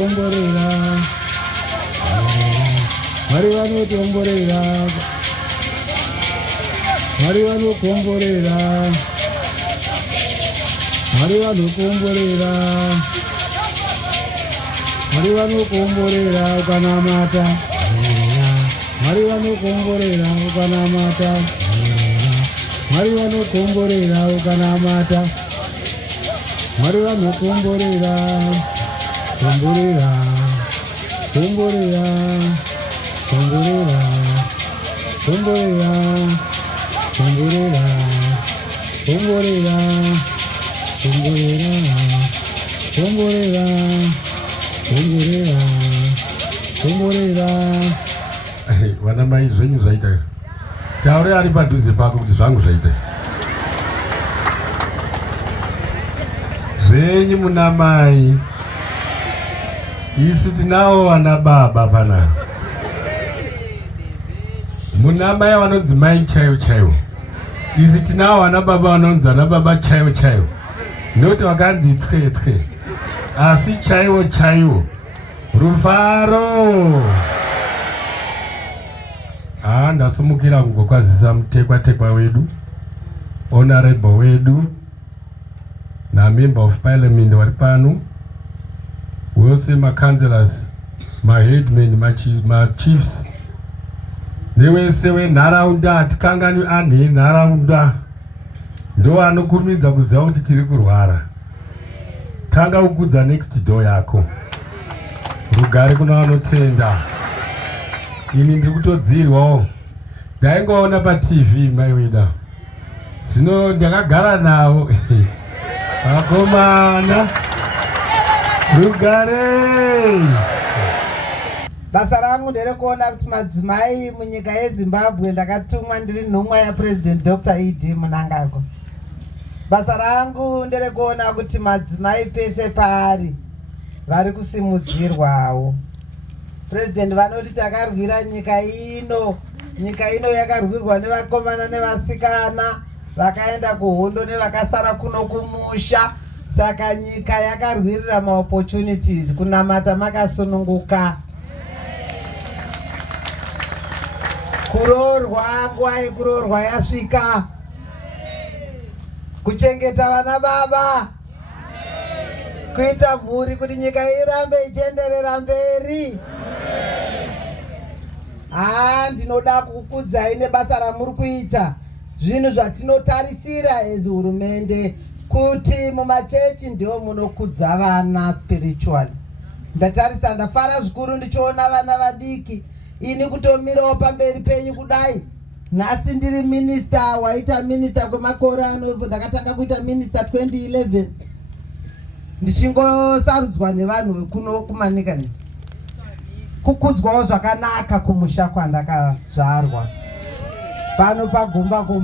vanokomborera, Mwari vanotomborera, Mwari vanokomborera, Mwari vanokomborera, Mwari vanokomborera ukanamata, Mwari vanokomborera ukanamata, Mwari vanokomborera ukanamata, Mwari vanokomborera, komborera, komborera, komborera, komborera, komborera, komborera, komborera, komborera, komborera, komborera. Vana mai zvenyu zvaita tauri ari padhuze pako kuti zvangu zvaita zvenyu muna mai. Isi tinawo vana baba pana muna mai vanonzi mai chaiwo chaiwo. Isi tinawo vana baba vanonzi vana baba chaiwo chaiwo, noti vakanzi tswe tswe asi chaiwo chaiwo. Rufaro ndasimukira kungokwazisa mutekwa wedu, honorable wedu na member of parliament vari pano, wose ma-councillors, ma-headmen, ma-chiefs nevese venharaunda. Hatikangani anhu enharaunda ndo anokurumidza kuziva kuti tiri kurwara. Tanga ukudza next door yako, rugare kuna vanotenda. Ini ndiri kutodzirwawo, ndaingoona paTV mai weda, zvino ndakagara navo vakomana. Rugare basa rangu nderekuona kuti madzimai munyika yeZimbabwe, ndakatumwa ndiri nhomwa yaPresident Dr. E.D. Mnangagwa. Basa rangu nderekuona kuti madzimai pese paari vari kusimudzirwawo. President vanoti takarwira nyika ino. Nyika ino yakarwirwa nevakomana nevasikana vakaenda kuhondo nevakasara kuno kumusha. Saka nyika yakarwirira ma-opportunities, kunamata makasununguka. Kuroorwa, nguva yekuroorwa yasvika. Kuchengeta vana baba, kuita mhuri kuti nyika irambe ichienderera mberi. Ndinoda kukudzai nebasa ramuri kuita, zvinhu zvatinotarisira as hurumende, kuti mumachechi ndio munokudza vana spiritually. Ndatarisa, ndafara zvikuru ndichiona vana vadiki. Ini kutomirawo pamberi penyu kudai. Nhasi ndiri minister, waita minister kwemakore anobva, ndakatanga kuita minister 2011. Ndichingosarudzwa nevanhu vekuno kumanika. Kukudzwawo zvakanaka kumusha kwandakazvarwa. Pano pagomba apo.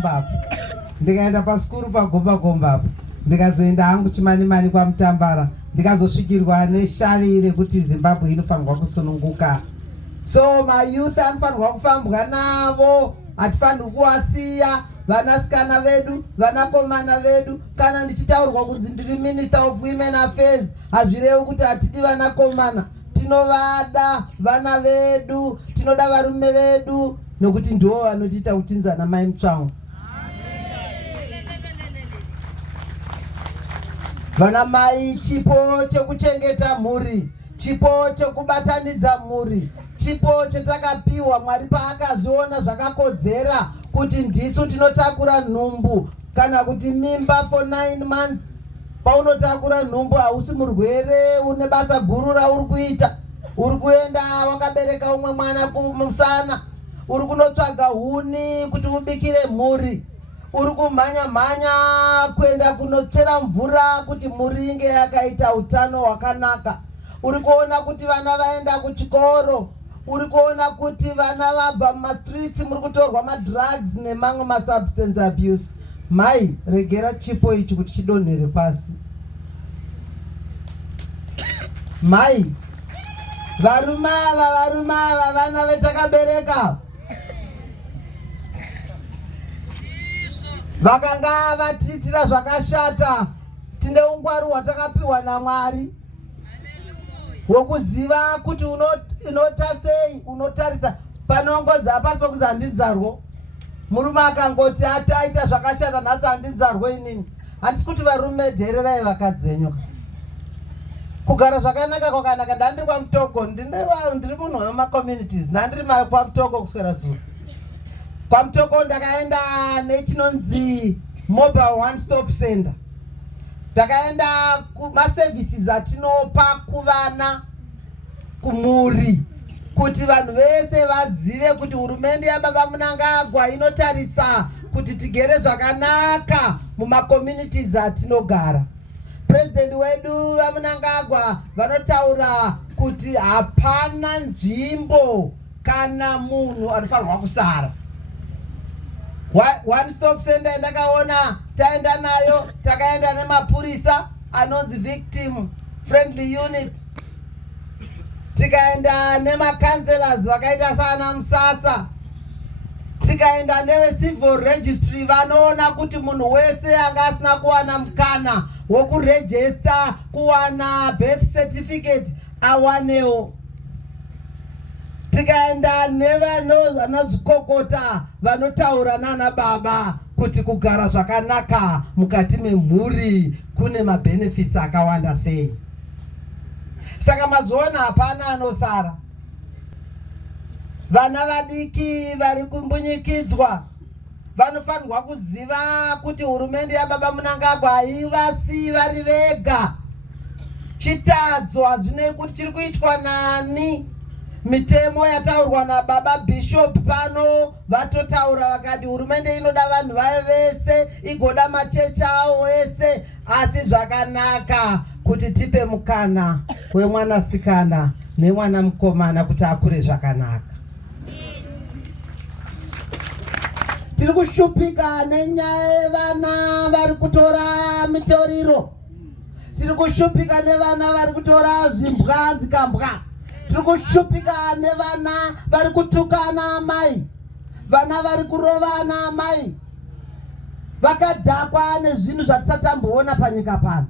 Ndikaenda pasikuru pagomba apo. Ndikazoenda hangu Chimanimani kwa Mutambara. Ndikazosvikirwa neshavi rekuti Zimbabwe inofanirwa kusununguka. So my youth anofanirwa kufambwa navo. Hatifanirwi kuwasiya vanasikana vedu, vanakomana vedu. Kana ndichitaurwa kunzi ndiri Minister of Women Affairs, hazvirevi kuti hatidi vanakomana. Tinovada vana vedu, tinoda varume vedu, nokuti ndivo vanotiita kutinzana mai mutsvango. Vana mai, chipo chekuchengeta mhuri, chipo chekubatanidza mhuri, chipo chetakapiwa Mwari paakazviona zvakakodzera kuti ndisu tinotakura nhumbu kana kuti mimba for 9 months. Paunotakura nhumbu hausi murwere, une basa guru rauri kuita. Uri kuenda wakabereka umwe mwana kumusana, uri kunotsvaga huni kuti ubikire mhuri, uri kumhanya kuenda kunochera mvura kuti mhuri inge yakaita utano hwakanaka. Uri kuona kuti vana vaenda kuchikoro, uri kuona kuti vana vabva mumastreets, muri kutorwa madrugs nemamwe masubstance abuse. Mai, regera chipo ichi kuti chidonhere pasi. Mai, varume ava vana vetakabereka vakanga vatiitira zvakashata. Tine ungwaru hwatakapiwa naMwari. wokuziva kuti unotasei, unotarisa panongodza hapasi pokuzi handinzarwo. Murume akangoti ataita zvakashata nhasi handinzarwo inini. Handisi kuti varume dhererai vakadzi venyu. Kugara zvakanaka kwakanaka. Ndandiri kwaMutoko, ndiri munhu wemacommunities, ndandiri kwaMutoko kuswera zuva. KwaMutoko ndakaenda nechinonzi mobile one stop center. Ndakaenda kumaservices atinopa kuvana kumhuri kuti vanhu vese vazive kuti hurumende yaBaba Mnangagwa inotarisa kuti tigere zvakanaka mumacommunities atinogara. President wedu vaMnangagwa vanotaura kuti hapana nzvimbo kana munhu anofanirwa kusara. One stop center ndakaona taenda nayo, takaenda nemapurisa anonzi victim friendly unit, tikaenda nemacounselors vakaita sana Musasa, tikaenda neve civil registry vanoona kuti munhu wese anga asina kuwana mukana wokuregister kuwana birth certificate awanewo. Tikaenda nevanozvikokota vanotaura nana baba kuti kugara zvakanaka mukati memhuri kune mabenefits akawanda sei. Saka mazoona hapana anosara. Vana vadiki vari kumbunyikidzwa vanofanirwa kuziva kuti hurumende yaBaba Mnangagwa haivasiyi vari vega. Chitadzo hazvinei kuti chiri kuitwa nani. Mitemo yataurwa naBaba Bishop pano vatotaura vakati hurumende inoda vanhu vayo vese, igoda machechi awo vese, asi zvakanaka kuti tipe mukana wemwanasikana nemwana mukomana kuti akure zvakanaka. Tiri kushupika nenyaya yevana vari kutora mitoriro. Tiri kushupika nevana vari kutora zvimbwa dzikambwa. Tiri kushupika nevana vari kutukana amai, vana vari kurovana amai, vakadhakwa nezvinhu zvatisatamboona panyika pano.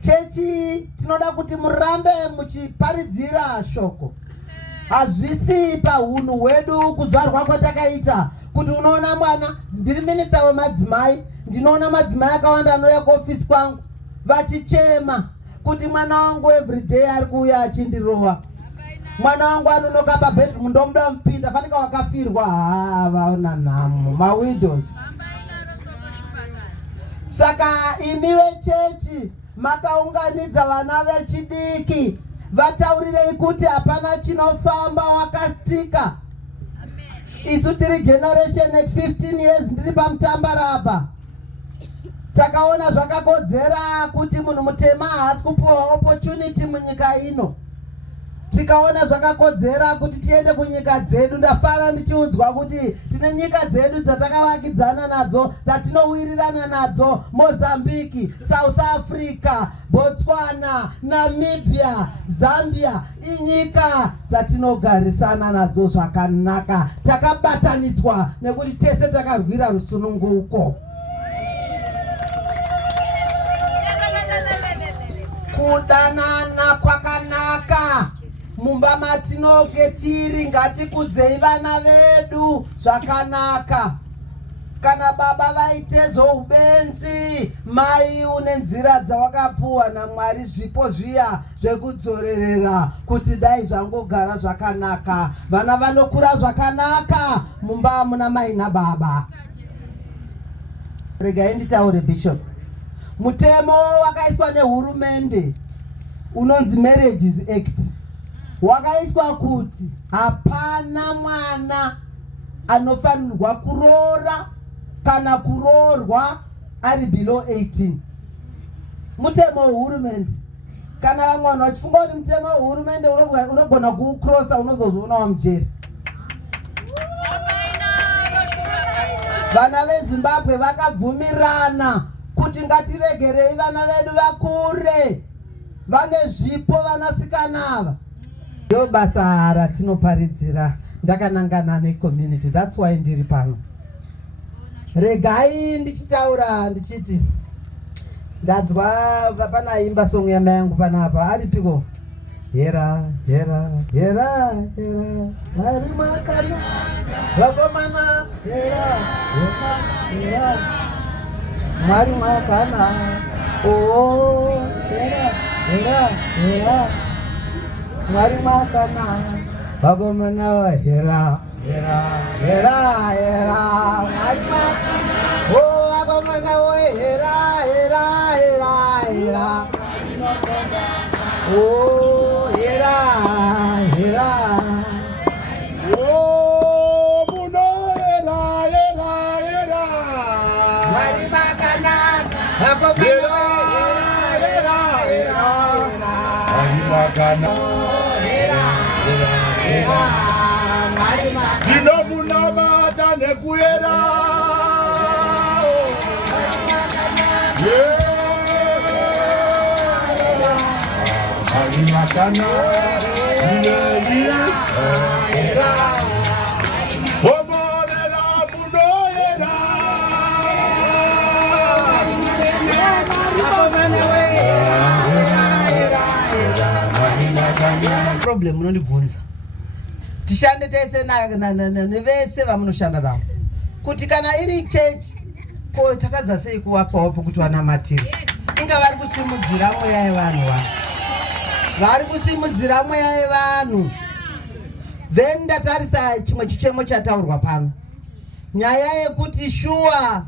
Chechi tinoda kuti murambe muchiparidzira shoko. Hazvisi pahunhu hwedu kuzvarwa kwatakaita kuti unoona mwana, ndiri minista wemadzimai, ndinoona madzimai akawanda anouya kuofisi kwangu vachichema kuti mwana wangu everyday ari kuuya achindirova. Mwana wangu anonoka pabedroom ndomuda mupinda fanika wakafirwa. Vaona nhamo mawidows. Saka imi vechechi makaunganidza vana vechidiki, vataurirei kuti hapana chinofamba wakastika. Isu tiri generation at 15 years ndiri pamutambaraba. Takaona zvakakodzera kuti munhu mutema haasi kupiwa opportunity munyika ino. Tikaona zvakakodzera kuti tiende kunyika dzedu. Ndafara ndichiudzwa kuti tine nyika dzedu dzatakavakidzana nadzo, dzatinowirirana nadzo: Mozambique, South Africa, Botswana, Namibia, Zambia. Inyika dzatinogarisana nadzo zvakanaka. Takabatanidzwa nekuti tese takarwira rusununguko. Kudanana kwakanaka. Mumba matinoge tiri ngatikudzei vana vedu zvakanaka. Kana baba vaite zvoubenzi, mai une nzira dzawakapuwa naMwari, zvipo zviya zvekudzorerera kuti dai zvangogara zvakanaka. Vana vanokura zvakanaka mumba muna mai nababa. Regai nditaure Bishop. Mutemo wakaiswa nehurumende unonzi Marriages Act wakaiswa kuti hapana mwana anofanirwa kuroora kana kuroorwa ari below 18. Mutemo wehurumende. Kana vamwe vanhu vachifunga kuti mutemo wehurumende unogona kuukrosa, unozozviona wamujeri. Vana veZimbabwe vakabvumirana kuti ngatiregerei vana vedu vakure vane zvipo vanasikana. Ndo basa ratinoparidzira. Ndakanangana necommunity, that's why ndiri pano. Regai ndichitaura ndichiti ndanzwa pana imba song yamai yangu panapa. Aripiko? hera hera hera hera Mwari makana vakomana hera hera hera Mwari makana oh hera hera hera Mwari makana vakomana hera hera hera hera Mwari makana oh vakomana hera hera hera hera oh hera hera Oh, muno hera hera hera. Mwari makana vakomana Hera hera hera. Mwari makana hera hera Mwari makana tinomunamata nekuyera. Mwari makana omorera muno hera. problem unondibvunza tishande tese nevese vamunoshanda navo kuti kana iri chechi ko tatadza sei kuvapawo pokuti vanamatire inga vari kusimudzira mweya yevanhu vari kusimudzira mweya yevanhu. Then ndatarisa chimwe chichemo chataurwa pano nyaya yekuti shuwa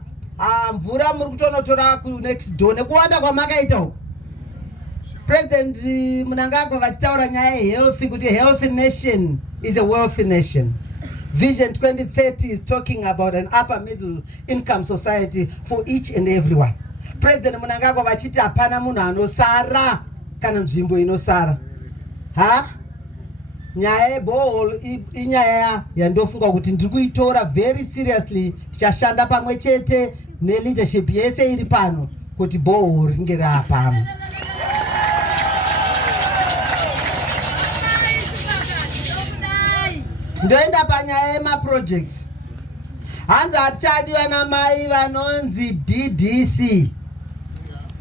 mvura muri kutonotora kunext door nekuwanda kwamakaita uko. President Mnangagwa vachitaura nyaya healthy kuti a healthy nation is a wealthy nation. Vision 2030 is talking about an upper middle income society for each and everyone. President Mnangagwa vachiti hapana munhu anosara kana nzvimbo inosara. Nyaya yebohol inyaya yandofunga kuti ndiri kuitora very seriously. Tichashanda pamwe chete neleadership yese iri pano kuti bohol ringe raapano. Ndoenda panyaya yemaprojects. Hanzi hatichadiwa namai vanonzi DDC.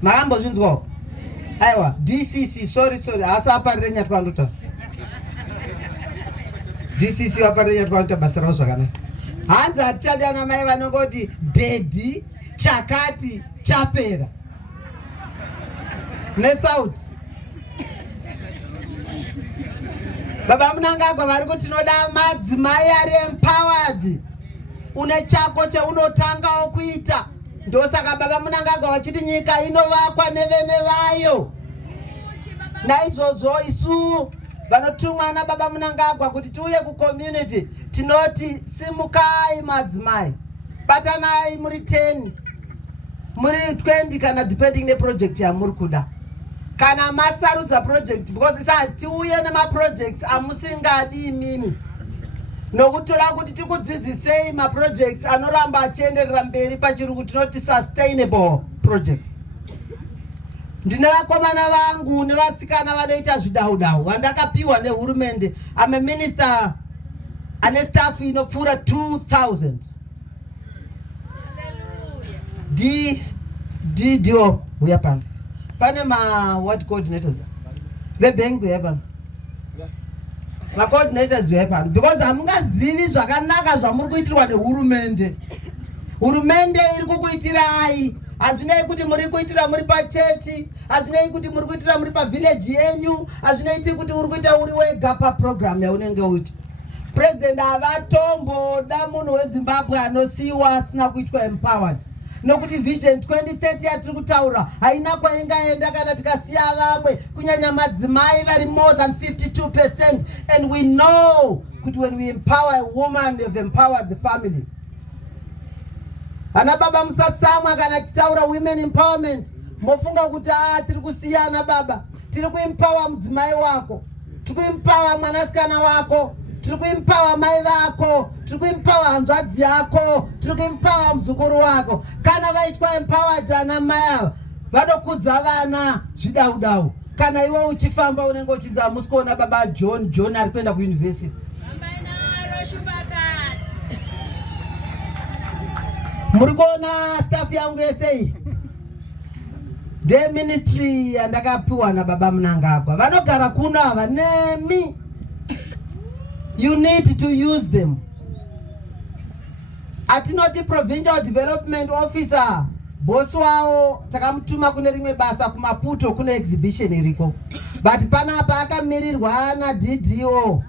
Makambozvinzwawo? Aiwa, DCC, sorry, hasi vaparire nyatwandota. DCC vaparire nyatwandota basa ravo zvakanaka. Hanzi hatichadiwa namai vanongoti dedi, chakati, chapera. Nesauti. Baba Mnangagwa vari kuti tinoda madzimai ari empowered. Une chako cheunotangawo kuita. Ndosaka Baba Mnangagwa vachiti nyika inovakwa nevene vayo. Naizvozvo isu vanotumwa naBaba Mnangagwa kuti tiuye kucommunity tinoti simukai madzimai. Batanai muri 10, muri 20 kana depending neproject yamuri kuda. Kana masarudza project because isa tiuye nemaprojects amusingadi imimi. Nokutora kuti tikudzidzisei maprojects anoramba achienderera mberi pachirungu tinoti sustainable projects. Ndine vakomana vangu nevasikana vanoita zvidhaudhau vandakapiwa nehurumende. I'm a minister ane staff inopfuura 2000. Dio uya pano. Pane what coordinators? Vebengu hapana. Ma coordinators hapana because amungazivi zvakanaka zvamuri kuitirwa nehurumende. Hurumende iri kukuitirai. Hazvinei kuti muri kuitira muri pachechi, hazvinei kuti muri kuitira muri pavillage yenyu, hazvinei kuti uri kuita uri wega paprogram yaunenge uita. President avatomboda munhu weZimbabwe anosiiwa asina kuitwa empowered. Nokuti Vision 2030 yatiri kutaura haina kwaingaenda kana tikasiya vamwe kunyanya madzimai vari more than 52%. And we know kuti when we empower a woman, we have empowered the family. Ana baba musatsamwa kana titaura women empowerment. Mofunga kuti tiri kusiyana baba. Tiri kuempower mudzimai wako. Tiri kuempower mwanasikana wako. Tiri kuempower mai vako. Tiri kuempower hanzvadzi yako. Tiri kuempower muzukuru wako. Kana vaitwa empowered ana mai vanokudza vana zvidaudau. Kana iwe uchifamba unenge uchidza hamusi kuona baba John ari kuenda kuuniversity. Muri kuona staff yangu yese. Ministry yandakapiwa naBaba Mnangagwa. Vanogara kuno ava nemi. You need to use them. Atinoti provincial development officer. Boss wao takamutuma kune rimwe basa kuMaputo kune exhibition iriko. But panapa akamirirwa na DDO.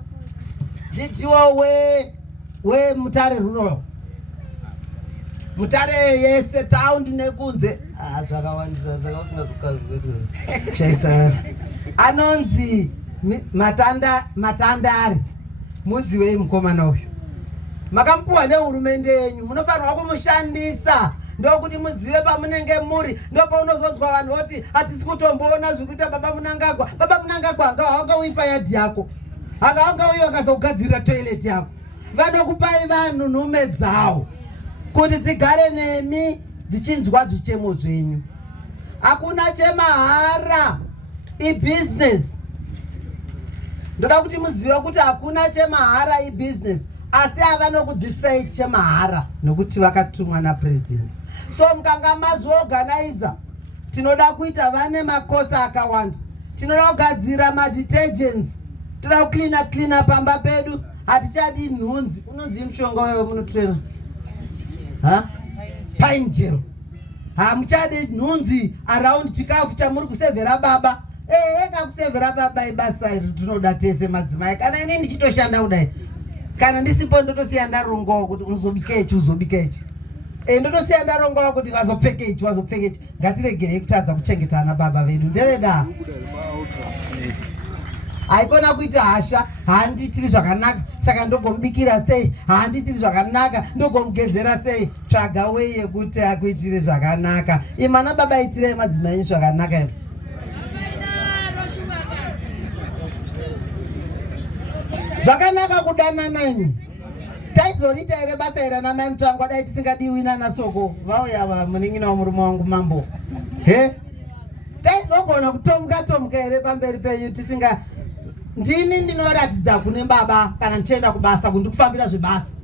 DDO we Mutare rural. Mutare yese town nekunze. Zvakawandisa saka usingazoka chaisa. Anonzi Matandari. Muziwe mukomana uyu. Makampuwa nehurumende yenyu munofanirwa kumushandisa. Ndokuti muzive pamunenge muri. Ndopaunozodzwa vanhu voti hatisi kutomboona zvikuita Baba Mnangagwa. Baba Mnangagwa anga uipa yadhi yako. Anga uyo akazogadzira toilet yako. Vanokupai vanhu nhume dzavo kuti dzigare nemi dzichinzwa zvichemo zvenyu. Hakuna chemahara i-business. Ndoda kuti muzive kuti hakuna chemahara i-business. Asi avanokudzisai chemahara nokuti vakatumwa napresident. So mukanga mazviorganiza, tinoda kuita vane makosa akawanda. Tinoda kugadzira ma-detergents. Tinoda kucleana pamba pedu. Hatichadi nhunzi. Unonzi mushonga wewe munotrena? Pine gel. Hamuchadi nhunzi around chikafu chamuri kusevhera baba. Eka kusevhera baba ibasa iri tinoda tese madzimai. Kana inini ndichitoshanda kudai. Kana ndisipo ndotosiya ndarongawo kuti uzobika ichi. Ndotosiya ndarongawo kuti wazopfeka ichi. Ngatiregerei kutadza kuchengeta ana baba vedu. Ndeveda. Haikona kuita hasha, handitiri zvakanaka, saka ndogomubikira sei, handitiri zvakanaka, ndogomugezera sei. Tsvaga wei yekuti akuitire zvakanaka. Imana baba itirei madzimai zvakanaka. Zvakanaka kudanana imi. Taizorita ere basa ira namai Mutangwa dai tisingadiwi naNasoko. Vauya muningina wamurume wangu Mambo. Taizogona kutomuka ere pamberi penyu tisinga. Ndini ndinoratidza kune baba kana ndichienda kubasa kuti ndikufambira zvebasa.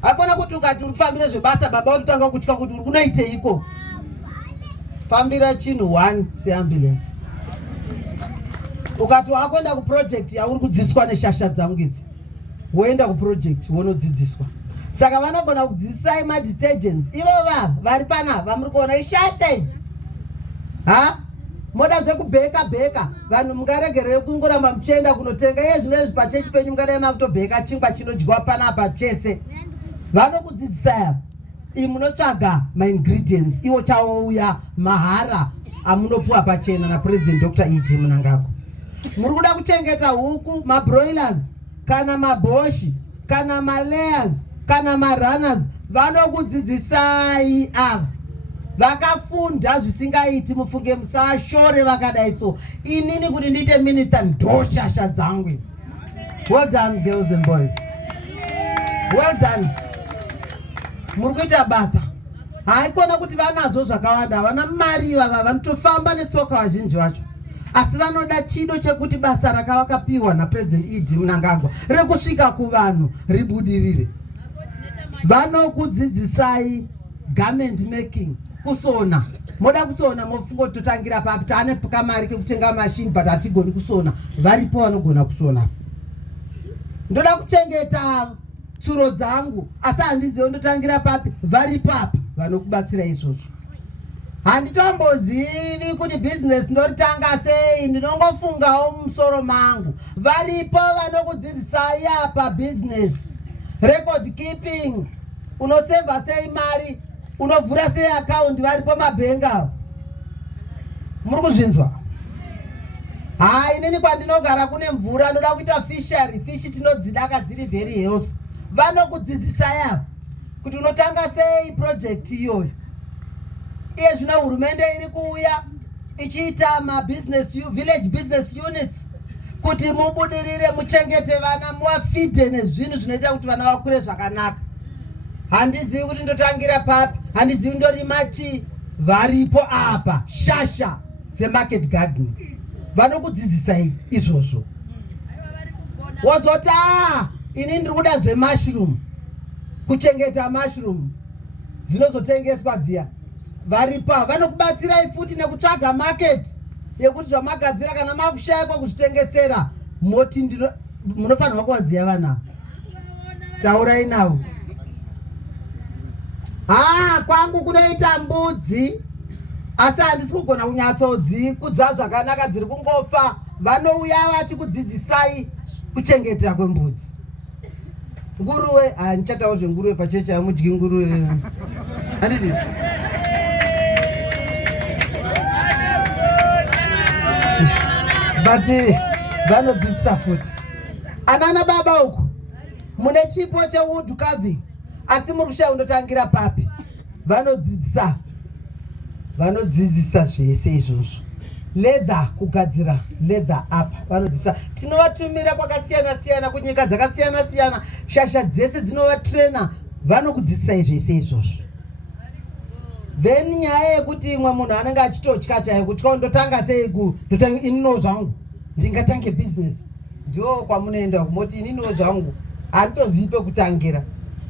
Hakuna kuti ukati urikufambira zvebasa baba utotanga kutya kuti uri kunoiteiko. Fambira chinhu 1 seambulance. Ukati wakwenda kuproject yauri kudzidziswa neshasha dzangu idzi. Woenda kuproject wonodzidziswa. Saka vanogona kudzidzisai ma-detergents. Ivo vari pana vamuri kuona ishasha idzi. Moda zvekubheka vanhu mungaregerere kungoramba muchienda kunotenga iye zvinezvi pachechi penyu mungadai makutobheka chingwa chinodyiwa panapa chese. Vanokudzidzisai imi munotsvaga ma-ingredients iwo chauya mahara amunopuwa pachena naPresident Dr. E.D. Mnangagwa. Muri kuda kuchengeta huku, mabroilers kana maboshi kana malayers kana marunners vanokudzidzisai ava. Vakafunda zvisingaiti mufunge musashore vakadai so. Inini kuti ndite minister ndoshasha dzangu idzi. Well done girls and boys. Well done. Muri kuita basa. Haikona kuti vanazo zvakawanda. Vana mari ivava vanotofamba netsoka vazhinji vacho. Asi vanoda chido chekuti basa rakavakapiwa naPresident E.D. Mnangagwa rekusvika kuvanhu ribudirire. Vanokudzidzisai garment making. Kusona. Moda kusona mofungo totangira papi tane kamari kekutenga machine but hatigoni kusona. Varipo vanogona kusona. Ndoda kuchengeta tsuro dzangu asi handizivi ndotangira papi. Varipapi vanokubatsira izvozvo. Handitombozivi kuti business ndoritanga sei, ndinongofungawo mumusoro mangu. Varipo vanokudzidzisai apa business. Record keeping. Unoseva sei mari. Unovhura sei account varipo mabhenga. Muri kuzvinzwa? Inini kwandinogara kune mvura ndoda kuita fishery. Fish tinodzidaka dziri very healthy. Vanokudzidzisai apa kuti unotanga sei project iyoyo. Iye zvino hurumende iri kuuya ichiita village business units kuti mubudirire muchengete vana muwafidhe nezvinhu zvinoita kuti vana vakure zvakanaka. Handizivi kuti ndotangira papi, handizivi ndorima chii. Varipo apa shasha dzemarket garden vanokudzidzisai izvozvo. Wozoti ini ndiri kuda zvemushroom, kuchengeta mushroom dzinozotengeswa dziya. varipa vanokubatsirai futi nekutsvaga market yekuti zvamagadzira kana makushayikwa kuzvitengesera moti munofanirwa kuvaziva vana. Taurai navo. Kwangu kunoita mbudzi asi handisi kugona kunyatsodzikudza zvakanaka, dziri kungofa. Vanouya vachikudzidzisai kuchengetera kwembudzi. Nguruwe ndichataura zvenguruwe pachechi, hamudyi nguruwe handiti. But vanodzidzisa futi. Anana baba uku mune chipo chewood carving asi muri kushaya undotangira papi. Vanodzidzisa zvese izvozvo. Leather, kugadzira leather apa vanodzidzisa. Tinovatumira kwakasiyana siyana kunyika dzakasiyana siyana, shasha dzese dzinovatrainer, vanokudzidzisai zvese izvozvo. Then nyaya yekuti imwe munhu anenge achitotya chaiyo kuti ndotanga sei inino zvangu ndingatange business, ndiwo kwamunoenda kumoti inino zvangu handitozivi pekutangira,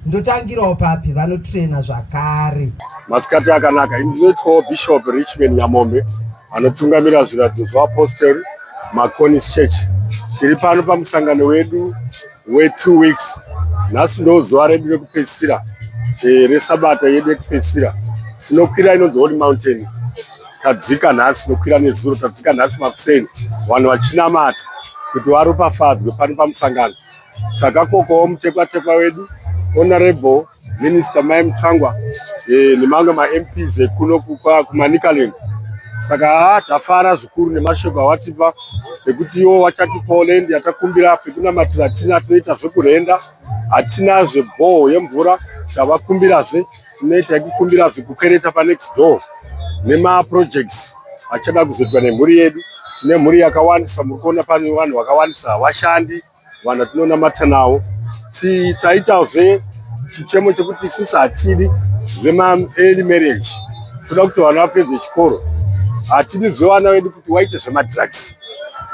ndotangirawo papi. Vanotrainer zvakare. Masikati akanaka. Ndinoitwawo Bishop Richmond Nyamombe anotungamira zviratidzo zveapostori Maconis Church. Tiri pano pamusangano wedu we2 weeks. Nhasi ndo zuva redu rekupedzisira resabata yedu yekupedzisira. Tinokwira inonzi Holy Mountain. Tadzika nhasi, tinokwira nezuro, tadzika nhasi makuseni, vanhu vachinamata kuti varopafadzwe pano pamusangano. Takakokawo mutekwa wedu Honorable Minister Mai Mutangwa nemamwe ma-MPs ekuno kumanikaland. Saka tafara zvikuru nemashoko awatipa ekuti iwo wachatipawo land yatakumbira pekunamatira. Hatina toita zvekurenda, hatina zvebhoho yemvura tavakumbirazve, tinoita yekukumbira zvekukwereta panext door nemaprojects achada kuzoitwa nemhuri yedu. Tine mhuri yakawandisa, muri kuona pane vanhu vakawandisa, vashandi, vanhu tinonamata navo. Taitazve chichemo chekuti isusu hatidi zvema-early marriage, toda kuti vana vapedze chikoro. Hatidi zvevana vedu kuti waite zvemadrugs.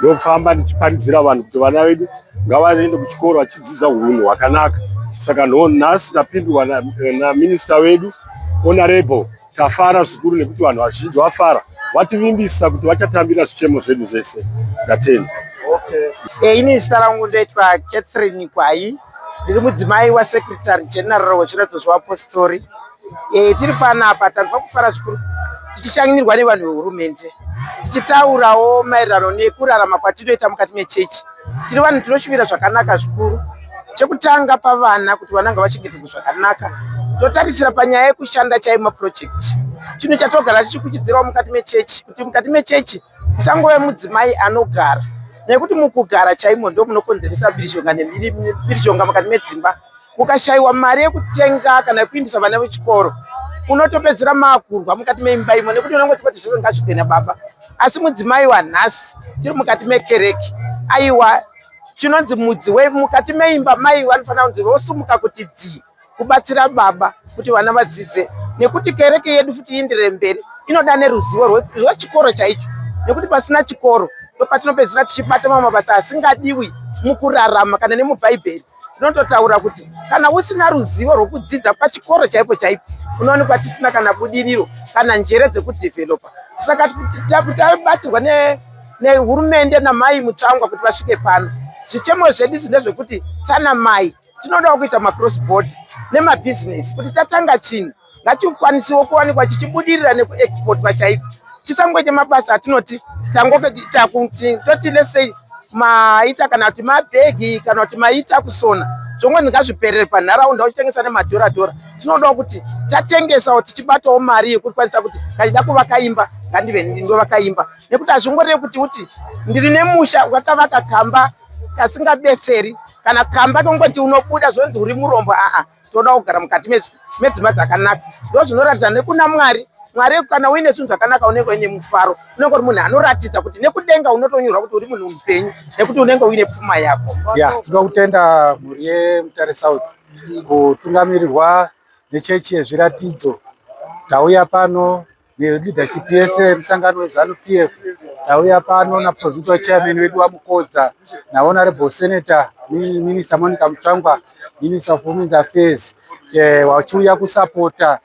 Ndofamba ndichipanidzira vanhu kuti vana vedu ngavaende kuchikoro vachidzidza unhu hwakanaka. Saka nhasi tapindwa naminista wedu Honorable. Tafara zvikuru nekuti vanhu vazhinji vafara, vativimbisa kuti vachatambira zvichemo zvedu zvese. Ndatenzi. Ini zita rangu ndoitwa Catherine Kwai, ndiri mudzimai waSecretary General wechiratidzo zveapostori. Tiri panapa tanzwa kufara zvikuru tichishanyirwa nevanhu vehurumende, tichitaurawo maererano nekurarama kwatinoita mukati mechechi. Tiri vanhu tinoshuvira zvakanaka zvikuru. Chekutanga pavana kuti vana ngavachengetedzwe zvakanaka. Totarisira panyaya yekushanda chaimo project. Chinhu chatogara tichikuchidzirawo mukati mechechi kuti mukati mechechi musangove mudzimai anogara, nekuti mukugara chaimo ndo munokonzeresa mhirizhonga mukati medzimba. Ukashayiwa mari yekutenga kana kuindisa vana vechikoro, unotopedzera makurwa mukati meimba imo, nekuti unongoti kuti zvose ngazviitwe nababa. Asi mudzimai wanhasi tiri mukati mekereke, aiwa chinonzi mudzi mukati meimba, mai vanofanira kunzi vosumuka kuti dzii kubatsira baba kuti vana vadzidze, nekuti kereke yedu futi ienderere mberi inoda neruzivo rwechikoro chaicho, nekuti pasina chikoro ndopatinopedzera tichibata mabasa asingadiwi mukurarama kana nemubhaibheri. Tinototaura kuti kana usina ruzivo rwokudzidza pachikoro chaipo chaipo, unoonekwa tisina kana budiriro kana njere dzekudhivhelopa. Saka tabatsirwa nehurumende naMai Mutangwa kuti vasvike pano, zvichemo zvedu ndezvekuti sana mai tinodawo kuita macross border nemabhizinesi, kuti tatanga chinhu ngachikwanisewo kuwanikwa chichibudirira nekuexport pachaipo. Tisangoite mabasa atinoti toti lesei maita kana kuti mabhegi kana kuti maita kusona, zvongoni ngazviperere panharaunda uchitengesa nemadhora. Tinodawo kuti tatengesawo tichibatawo mari yekukwanisa kuti kachida kuvaka imba ngandive ndovaka imba, nekuti hazvingoreve kuti ndiri nemusha wakavaka kamba kasingabetseri kana kamba kongoti unobuda zvonzi uri murombo. Toda kugara mukati medzimba dzakanaka, ndo zvinoratidza nekuna Mwari. Mwari kana uine zvinhu zvakanaka unenge uine mufaro, unenge uri munhu anoratidza kuti nekudenga unotonyorwa kuti uri munhu mupenyu nekuti unenge uine pfuma yako. Toda kutenda mhuri yeMutare South kutungamirirwa nechechi yezviratidzo. Tauya pano neleadership yese musangano weZANU-PF, tauya pano naprovincial chairman wedu waMukodza, naHonorable Senator Minister Monica Mutangwa, Minister of Women's Affairs, wachiuya kusapota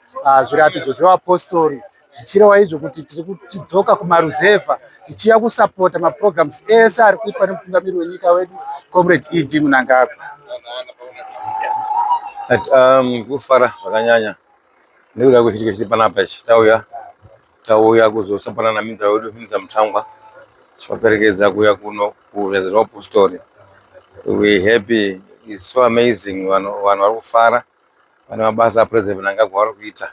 zviratidzo zveapostori zvichireva izvo kuti tiri kudzoka kumaruzevha tichiya kusapota maprograms ese ari kuitwa nemutungamiri wenyika wedu Comrade ED Mnangagwa. Kufara zvakanyanya nekuda kwechitiko chiri panapa ichi tauya kuzosapana naminza wedu Minza Mutangwa tivaperekedza kuya kuno kurezi rwapostori. We happy, it's so amazing. Vanhu vari kufara, vane mabasa aPresident Mnangagwa vari kuita.